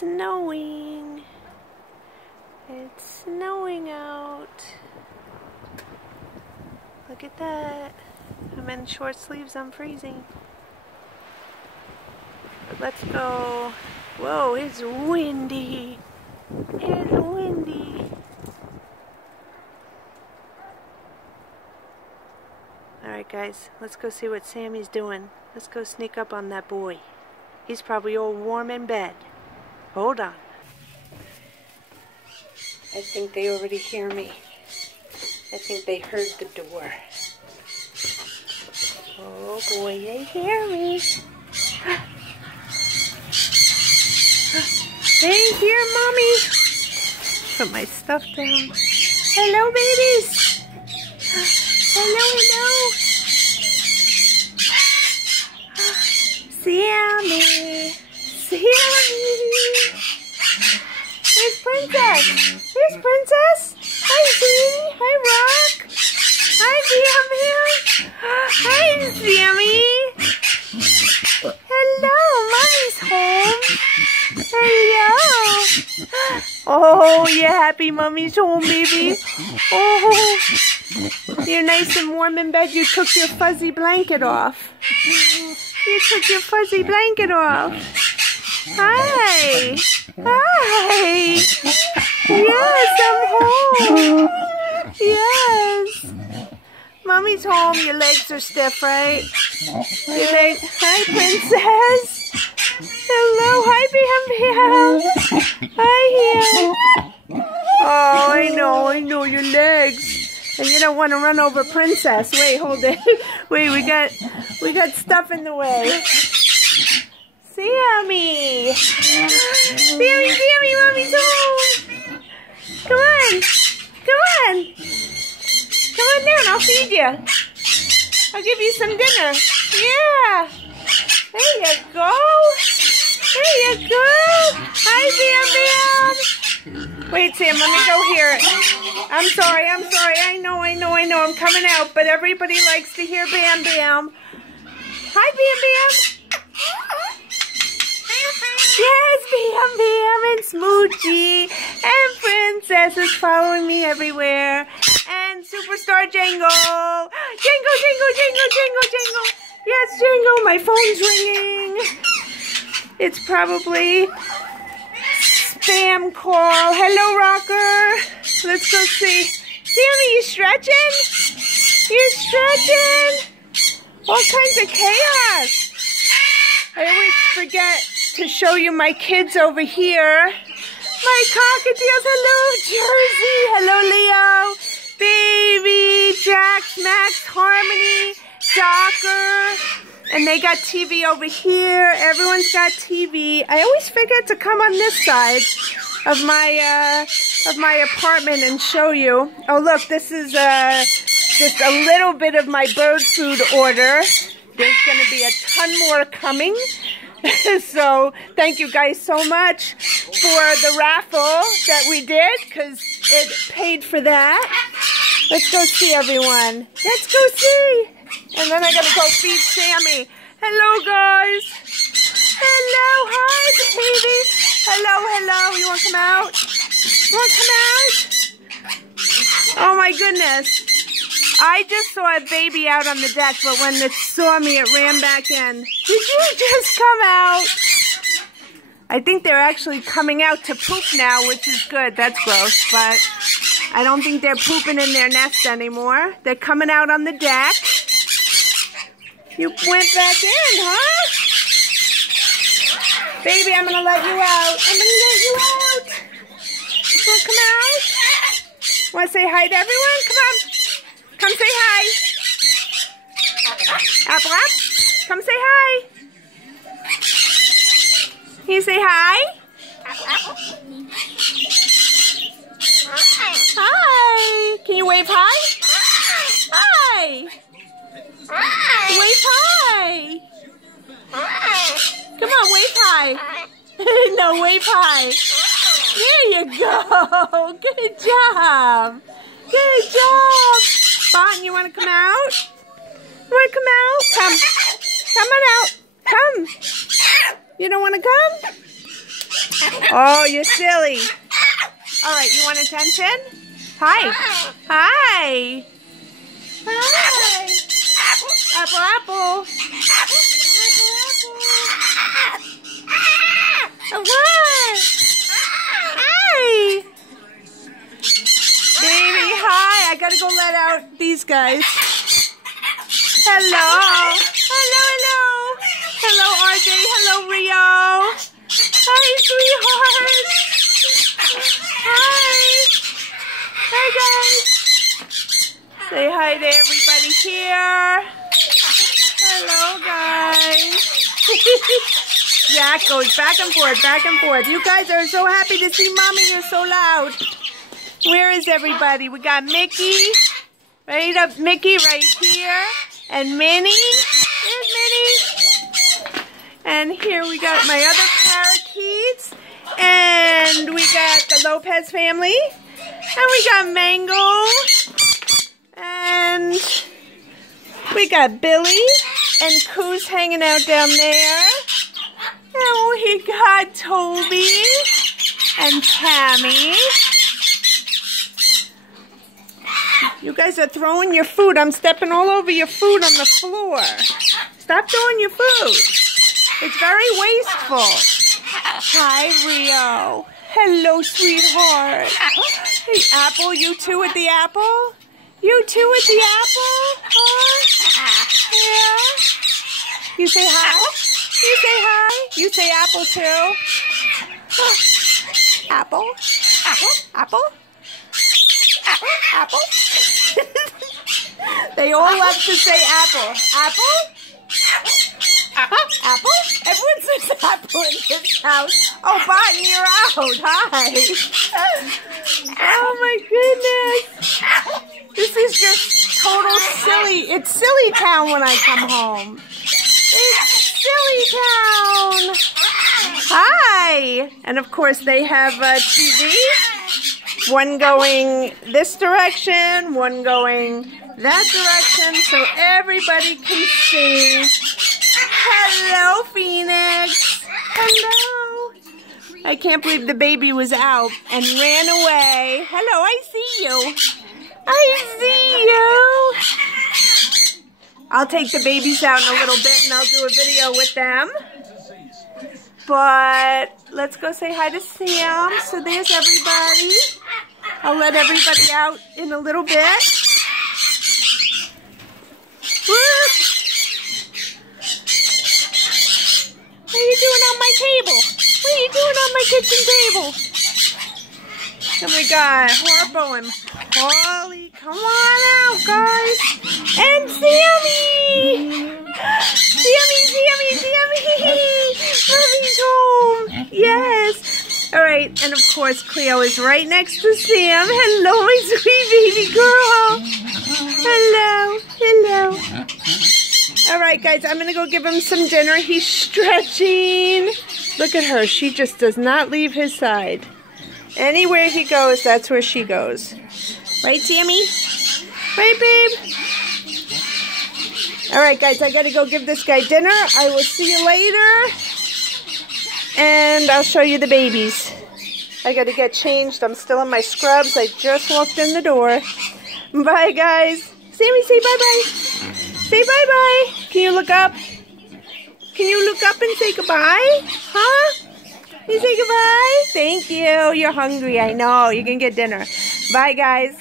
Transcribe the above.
snowing. It's snowing out. Look at that. I'm in short sleeves, I'm freezing. But let's go. Whoa, it's windy. It's windy. Alright guys, let's go see what Sammy's doing. Let's go sneak up on that boy. He's probably all warm in bed. Hold on. I think they already hear me. I think they heard the door. Oh boy, they hear me. They hear mommy. Put my stuff down. Hello, babies. Hello, hello. Sammy. Sammy. Here's Princess. Here's Princess. Hi, Sammy. Hi, Rock. Hi, Sammy. Hi, Sammy. Hello, Mommy's home. Hello. Oh, you happy Mommy's home, baby? Oh, you're nice and warm in bed. You took your fuzzy blanket off. You took your fuzzy blanket off. Hi. Hi. Yes, I'm home. Yes. Mommy's home. Your legs are stiff, right? Your legs. Hi, Princess. Hello. Hi, Bam Bam. Hi, here. Oh, I know your legs. And you don't want to run over Princess. Wait, hold it. Wait, we got stuff in the way. Sammy! Sammy, Mommy's home! Come on! Come on! Come on down, I'll feed you. I'll give you some dinner. Yeah! There you go! There you go! Hi, Bam Bam! Wait, Sam, let me go hear it. I'm sorry. I know. I'm coming out, but everybody likes to hear Bam Bam. Hi, Bam Bam! Yes, Bam Bam and Smoochie and Princess is following me everywhere. And Superstar Jangle. Jangle. Yes, Jangle, my phone's ringing. It's probably spam call. Hello, Rocker. Let's go see. Sammy, you stretching? You're stretching? All kinds of chaos. I always forget to show you my kids over here. My cockatiels. Hello, Jersey. Hello, Leo. Baby, Jax, Max, Harmony, Docker. And they got TV over here. Everyone's got TV. I always forget to come on this side of my apartment and show you. Oh, look, this is just a little bit of my bird food order. There's going to be a ton more coming. So thank you guys so much for the raffle that we did, because it paid for that. Let's go see everyone. Let's go see. And then I gotta go feed Sammy. Hello, guys. Hello, hi, baby. Hello. You want to come out? You want to come out? Oh my goodness. I just saw a baby out on the deck, but when it saw me, it ran back in. Did you just come out? I think they're actually coming out to poop now, which is good. That's gross, but I don't think they're pooping in their nest anymore. They're coming out on the deck. You went back in, huh? Baby, I'm going to let you out. I'm going to let you out. You want to come out? Want to say hi to everyone? Come on. Come say hi. Apple, come say hi. Can you say hi? Hi. Can you wave hi? Hi. Wave hi. Come on, wave hi. No, wave hi. There you go. Good job. Good job. Bon, you want to come out? You want to come out? Come. Come on out. Come. You don't want to come? Oh, you're silly. All right, you want attention? Hi. Hi. Hi. Apple, apple. Apple, apple. What? Hi. Baby, hi. I gotta go let out these guys. Hello. Hello, hello. Hello, RJ. Hello, Rio. Hi, sweetheart. Hi. Hi, guys. Say hi to everybody here. Hello, guys. Jack goes back and forth, back and forth. You guys are so happy to see Mommy. You're so loud. Where is everybody? We got Mickey. Right up, Mickey right here. And Minnie. There's Minnie. And here we got my other parakeets. And we got the Lopez family. And we got Mango. And we got Billy and Coos hanging out down there. And we got Toby and Tammy. You guys are throwing your food. I'm stepping all over your food on the floor. Stop throwing your food. It's very wasteful. Hi, Rio. Hello, sweetheart. Hey, Apple, you too with the apple? You too with the apple? Huh? Yeah? You say hi? You say hi? You say apple too? Apple? Apple? Apple? Apple? They all love to say apple. Apple? Apple? Everyone says apple in this house. Oh, Barton, you're out. Hi. Oh, my goodness. This is just total silly. It's silly town when I come home. It's silly town. Hi. And, of course, they have TV. One going this direction, one going that direction, so everybody can see. Hello, Phoenix. Hello. I can't believe the baby was out and ran away. Hello, I see you. I see you. I'll take the babies out in a little bit and I'll do a video with them. But let's go say hi to Sam. So there's everybody. I'll let everybody out in a little bit. What are you doing on my table? What are you doing on my kitchen table? And we got Harpo and Polly. Come on out, guys. And Sammy! Sammy! Mommy's home. Yes. All right. And, of course, Cleo is right next to Sam. Hello, my sweet baby girl. Hello. All right, guys. I'm going to go give him some dinner. He's stretching. Look at her. She just does not leave his side. Anywhere he goes, that's where she goes. Right, Sammy? Right, babe? All right, guys, I got to go give this guy dinner. I will see you later. And I'll show you the babies. I got to get changed. I'm still in my scrubs. I just walked in the door. Bye, guys. Sammy, say bye-bye. Say bye-bye. Can you look up? Can you look up and say goodbye? Huh? You say goodbye? Thank you. You're hungry, I know. You can get dinner. Bye, guys.